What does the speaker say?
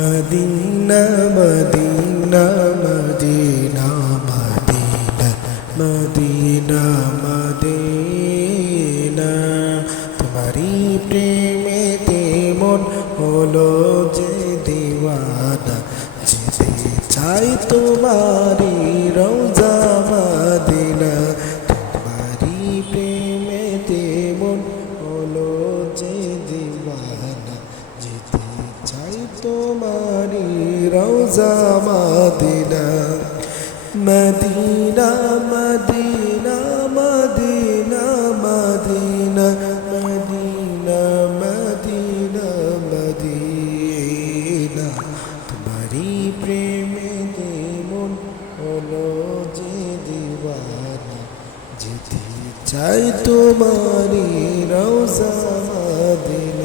Medina Medina Medina Medina Medina Medina তোমারি প্রেমেতে মন হলো যে দিওয়ানা যেতে চাই তোমারি রওজা মদিনা তোমারি প্রেমেতে মন হলো যে দিওয়ানা যেতে চাই তোমারি রওজা Medina Medina Medina Medina Medina Medina Medina Medina তোমারি প্রেমেতে মন হলো যে দিওয়ানা যেতে চাই তোমারি রওজা মদিনা।